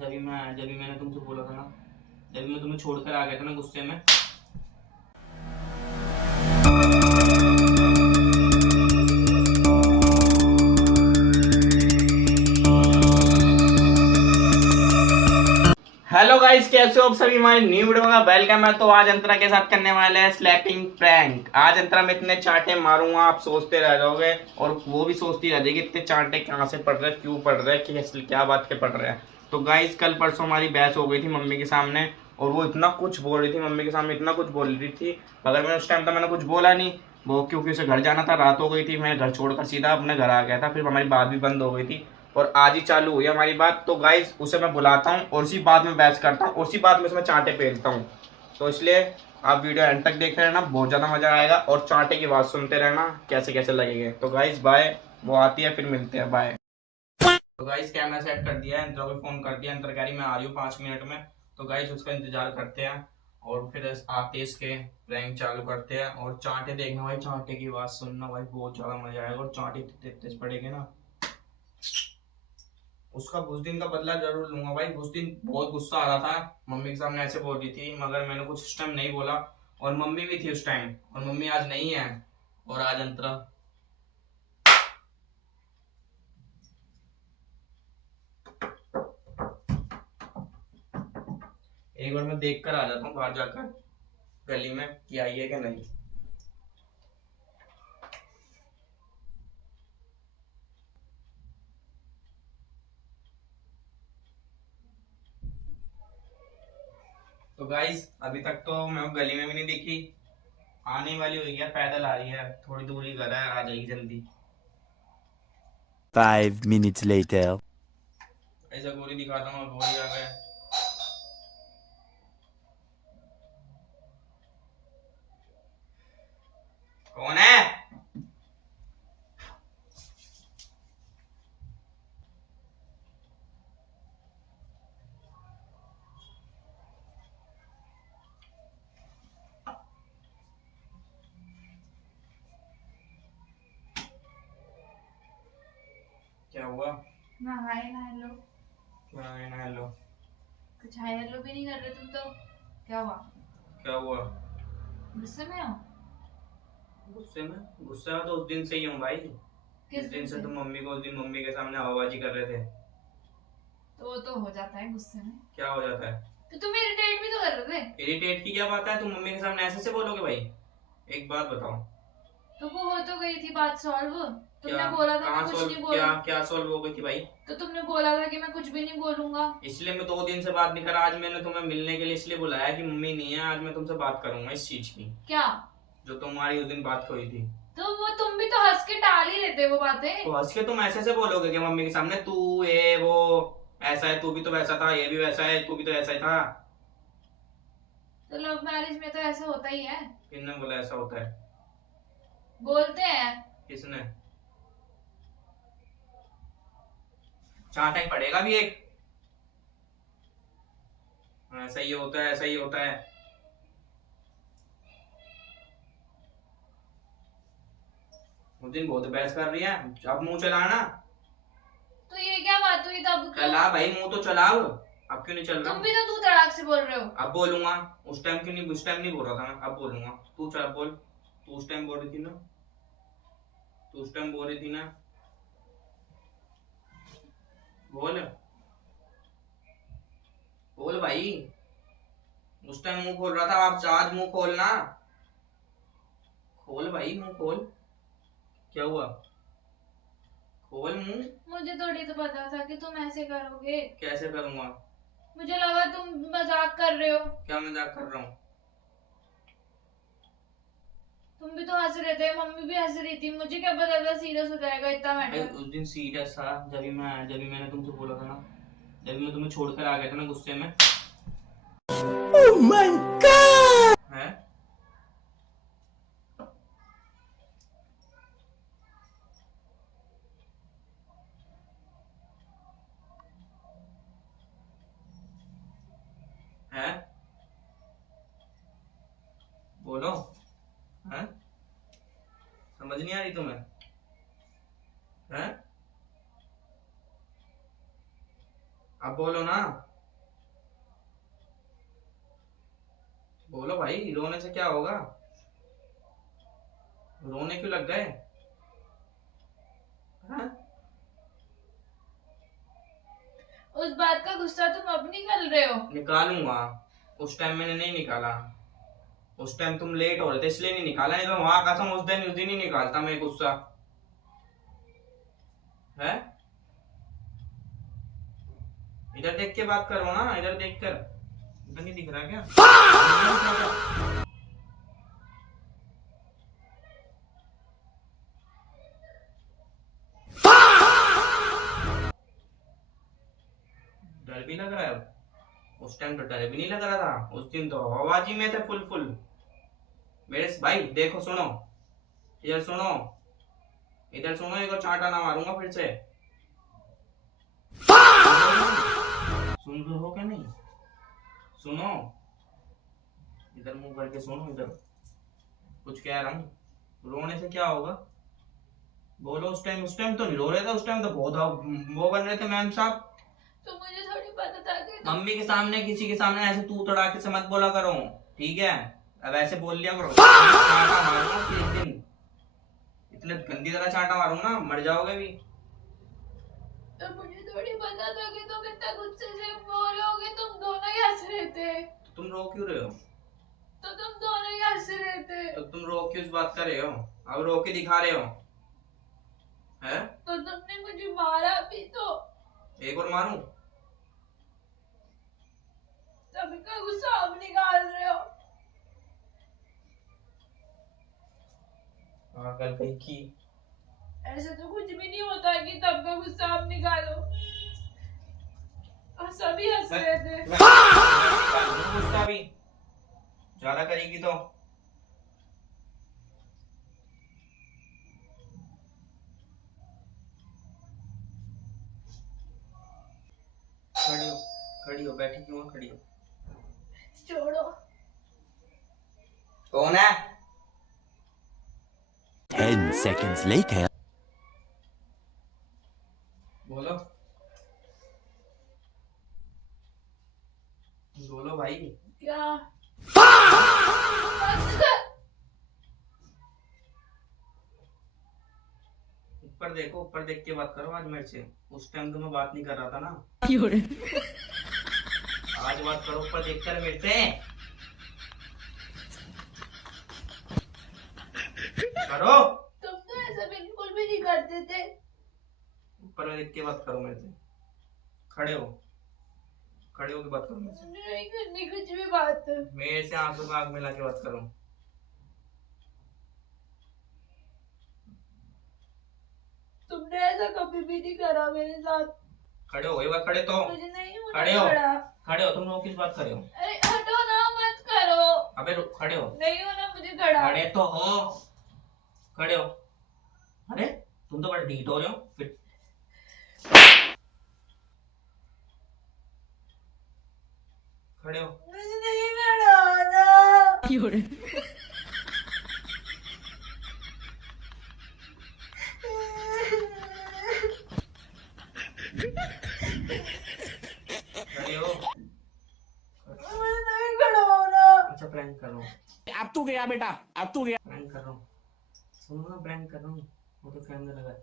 जब भी मैंने तुमसे बोला था ना, जब भी मैं तुम्हें छोड़कर आ गया था ना गुस्से में। हेलो गाइस, कैसे हो आप सभी। हमारी न्यू वीडियो में वेलकम है। तो आज अंतरा के साथ करने वाले हैं स्लैपिंग प्रैंक। आज अंतरा में इतने चांटे मारूंगा आप सोचते रह जाओगे, और वो भी सोचती रह जाएगी इतने चांटे कहाँ से पड़ रहे हैं, क्यों पड़ रहे हैं, क्या बात के पड़ रहे हैं। तो गाइस, कल परसों हमारी बहस हो गई थी मम्मी के सामने, और वो इतना कुछ बोल रही थी मम्मी के सामने, इतना कुछ बोल रही थी। अगर मैं उस टाइम तो मैंने कुछ बोला नहीं, वो क्योंकि उसे घर जाना था, रात हो गई थी, मैं घर छोड़कर सीधा अपने घर आ गया था। फिर हमारी बात भी बंद हो गई थी, और आज ही चालू हुई हमारी बात। तो गाइज उसे मैं बुलाता हूँ और उसी बात में बहस करता हूँ, उसी बात में उसमें चांटे फेरता हूँ। तो इसलिए आप वीडियो एंड तक देखते रहना, बहुत ज़्यादा मजा आएगा, और चांटे की बात सुनते रहना कैसे कैसे लगेंगे। तो गाइज बाय, वो आती है फिर मिलते हैं, बाय। तो गाइज कैमरा सेट कर दिया है, अंतर को फोन कर दिया, अंतर कह रही मैं आ रही हूँ 5 मिनट में। तो गाइज उसका इंतजार करते हैं, और फिर आते इसके प्रैंक चालू करते हैं। और चांटे देखना भाई, चांटे की बात सुनना भाई, बहुत ज़्यादा मजा आएगा। और चांटे तेज पड़ेंगे ना, उसका उस दिन का बदला जरूर लूंगा भाई। उस दिन बहुत गुस्सा आ रहा था, मम्मी के सामने ऐसे बोल रही थी, मगर मैंने कुछ उस टाइम नहीं बोला। और मम्मी भी थी उस टाइम, और मम्मी आज नहीं है। और आज अंतरा, एक बार मैं देख कर आ जाता हूँ बाहर जाकर गली में कि आई है क्या नहीं। तो गाइस अभी तक तो मैं गली में भी नहीं दिखी, आने वाली हुई है, पैदल आ रही है, थोड़ी दूरी घर है, आ जाएगी जल्दी। 5 minutes later. ऐसा गोली दिखाता हूँ, गोली आ गया। कौन है? क्या हुआ? ना हाय ना हेलो। क्या है ना हेलो? कुछ हाय हेलो भी नहीं कर रहे तुम तो। क्या हुआ? क्या हुआ? गुस्से में हो? गुस्से में? गुस्सा तो उस दिन से ही हूँ भाई। किस जिस दिन दिन से से? तुम मम्मी को, उस दिन मम्मी के सामने हवाबाजी कर रहे थे। तो वो तो हो जाता है गुस्से में। क्या हो जाता है? तो तुम इरिटेट भी तो कर रहे थे। इरिटेट की क्या बात है? तुम मम्मी के सामने ऐसे से बोलोगे भाई? एक बात बताओ। तो वो हो तो गई थी बात सॉल्व। तुमने क्या? बोला था मैं कहाँ कुछ सॉल्व? नहीं क्या बोलूं। क्या सॉल्व हो गई थी भाई? तो तुमने बोला था कि मैं कुछ भी नहीं बोलूंगा। इसलिए मैं 2 दिन से बात नहीं करा। आज मैंने तुम्हें मिलने के लिए इसलिए बुलाया कि मम्मी नहीं है, आज मैं तुमसे बात करूंगा इस चीज की, क्या? जो तुम्हारी उस दिन बात हुई थी। तो वो तुम भी तो हंस के टाल ही देते वो बातें। तो हंस के तुम ऐसे से बोलोगे कि मम्मी के सामने, तू ये वो ऐसा है, तू भी तो वैसा था, ये भी वैसा है, तू भी तो ऐसा ही था। तो लव मैरिज में तो ऐसा होता ही है। किसने बोला ऐसा होता है? बोलते हैं। किसने? चांटा ही पड़ेगा भी एक। ऐसा ही होता है, ऐसा ही होता है। उस दिन बहुत बहस कर रही है, अब मुंह चलाना। तो ये क्या बात हुई तब? चला भाई, मुंह तो चलाओ। अब क्यों नहीं चल रहा? तुम भी तो तू तड़ाक से बोल रहे हो। अब बोलूंगा। उस टाइम क्यों नहीं? उस टाइम नहीं बोल रहा था मैं, अब बोलूंगा। तू चल बोल। तू उस टाइम बोल रही थी ना, तू उस टाइम बोल रही थी ना, बोल। बोल भाई। उस टाइम मुंह खोल रहा था, आप आज मुंह खोलना। खोल भाई, मुंह खोल। क्या हुआ? खोल मुंह। मुझे थोड़ी तो पता था कि तुम ऐसे करोगे। कैसे करूंगा? मुझे लगा तुम मजाक कर रहे हो। क्या मजाक कर रहा हूँ? तुम भी तो हंस रहे थे, मम्मी भी हंस रही थी, मुझे क्या पता था सीरियस हो जाएगा इतना भाई मैटर। उस दिन सीरियस था, जब भी मैंने तुमसे बोला था ना, जब भी मैं तुम्हें छोड़कर आ गया था ना गुस्से में। Oh my god! है? है? बोलो। है? समझ नहीं आ रही तुम्हें? है? अब बोलो ना। बोलो भाई, रोने से क्या होगा? रोने क्यों लग गए? हाँ? उस बात का गुस्सा तुम अब निकल रहे हो। निकालूंगा। उस टाइम मैंने नहीं निकाला। उस टाइम तुम लेट हो रहे थे इसलिए नहीं निकाला, नहीं तो वहां कसम उस दिन ही निकालता मैं गुस्सा। है? इधर देख के बात करो ना, इधर देख कर। इधर नहीं दिख रहा क्या? डर भी लग रहा है अब? उस टाइम तो डर भी नहीं लग रहा था, उस दिन तो आवाज ही में थे फुल फुल। मेरे भाई देखो, सुनो, इधर सुनो, इधर सुनो, एक और चांटा ना मारूंगा फिर से। सुन रहे हो क्या नहीं? सुनो, इधर मुंह करके सुनो, इधर कुछ कह रहा हूँ। रोने से क्या होगा? बोलो। उस टाइम तो नहीं रो रहे थे, उस टाइम तो बहुत वो बन रहे थे मैम साहब। तो मुझे थोड़ी पता था कि मम्मी के सामने, किसी के सामने ऐसे तू तड़ाके से मत बोला करो, ठीक है? अब ऐसे बोल लिया करो। चांटा मारूंगा फिर एक दिन, इतने गंदी तरह चांटा मारूंगा ना, मर जाओगे भी। तो मुझे थोड़ी पता था कि तुम इतना गुस्से से बोलोगे। तुम दोनों ही हंस रहे थे। तो तुम रो क्यों रहे हो? तो तुम दोनों ही हंस रहे थे। तो तुम रो क्यों इस बात कर रहे हो? अब रो के दिखा रहे हो? है? तो तुमने मुझे मारा भी तो। एक और मारूं? तभी का गुस्सा अब निकाल रहे हो। पागल कहीं की। ऐसे तो कुछ भी नहीं होता है कि तब का गुस्सा अब निकालो। और सभी हंस रहे थे। गुस्सा भी ज्यादा करेगी तो। खड़ी हो, खड़ी हो, बैठी क्यों हो? खड़ी हो। छोड़ो। कौन है? 10 seconds later. बोलो, बोलो भाई। क्या? ऊपर देखो, ऊपर देख के बात करो आज मेरे से। उस टाइम तो मैं बात नहीं कर रहा था ना। आज बात करो ऊपर देख कर मेरे से। करो। तुम तो ऐसा बिल्कुल भी नहीं करते थे। ऊपर देख के बात करो मेरे से। खड़े हो, खड़े हो के बात करो मेरे से। मुझे नहीं करनी कुछ भी बात। मेरे से आंखों में आंख मिला के बात करो। तुमने ऐसा कभी भी नहीं करा मेरे साथ। खड़े हो, एक बार खड़े तो। मुझे नहीं होना खड़े हो, पड़ा। खड़े हो। तुम लोग किस बात कर रहे हो? अरे हटो ना, मत करो। अबे खड़े हो। नहीं होना मुझे खड़ा। खड़े तो हो, खड़े हो। अरे तुम तो बड़े ढीठ हो रहे हो फिर। खड़े हो। मुझे नहीं खड़ा होना। खड़े हो। मुझे नहीं खड़ा होना। अच्छा प्रैंक कर रहा हूँ, अब तू गया बेटा, अब तू गया। प्रैंक कर रहा हूँ। सुनो ना, प्रैंक कर रहा हूँ। वो तो कैमरा लगा है।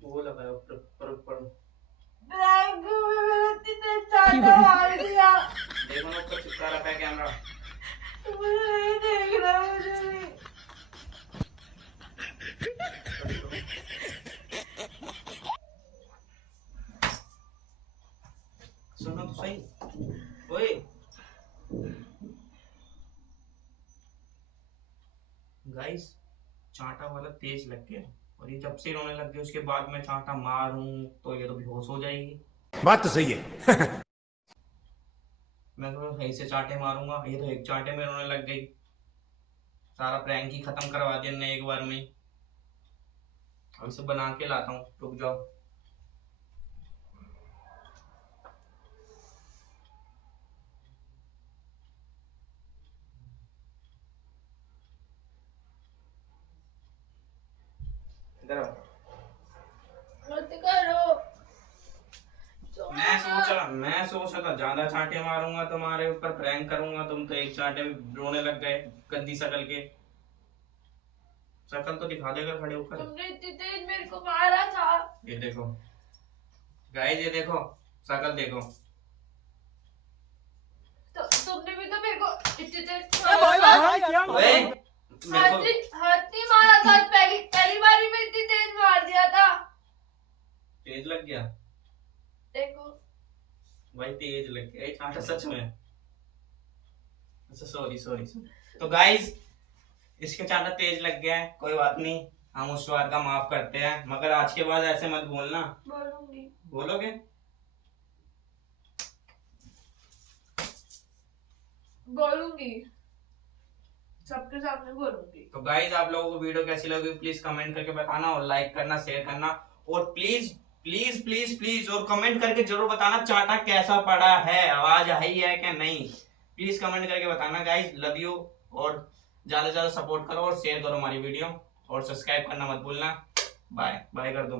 वो लगा है ऊपर, ऊपर ऊपर। ब्लैक में मैंने इतने चांटा मार दिया। देखो ना ऊपर चिपका रखा है कैमरा। मुझे नहीं देख रहा, मुझे नहीं। सुनो तो सही। ओए गाइस, चांटा वाला तेज लग गया और ये जब से रोने लग गई उसके बाद मैं चांटा मारूं तो ये तो बेहोश हो जाएगी। बात तो सही है। मैं तो सही से चांटे मारूंगा, ये तो एक चांटे में रोने लग गई। सारा प्रैंक ही खत्म करवा दिया ने एक बार में। अब इसे बना के लाता हूँ, रुक जाओ। इधर आओ। मत करो। सोच रहा था ज्यादा चांटे मारूंगा तुम्हारे ऊपर, प्रैंक करूंगा, तुम तो एक चांटे में रोने लग गए गंदी शकल के। शकल तो दिखा देगा खड़े होकर। तुमने इतनी तेज मेरे को मारा था। ये देखो गाइस, ये देखो शकल देखो। तो तुमने भी तो मेरे को इतनी तेज ओए मेरे को हाथ नहीं मारा था, पहली बार ही में इतनी तेज मार दिया था। तेज लग गया देखो भाई, तेज लग गया ये चांटा सच में। अच्छा सॉरी सॉरी। तो गाइस इसके चांटा तेज लग गया है, कोई बात नहीं, हम उस बार का माफ करते हैं, मगर आज के बाद ऐसे मत बोलना। बोलूंगी। बोलोगे? बोलूंगी, सबके सामने बोलूंगी। तो गाइज आप लोगों को वीडियो कैसी लगी प्लीज कमेंट करके बताना, और लाइक करना, शेयर करना, और प्लीज प्लीज प्लीज प्लीज और कमेंट करके जरूर बताना चाटा कैसा पड़ा है, आवाज आई है क्या नहीं, प्लीज कमेंट करके बताना गाइज। लव यू, और ज्यादा से ज्यादा सपोर्ट करो और शेयर करो हमारी वीडियो, और सब्सक्राइब करना मत भूलना। बाय बाय कर दो।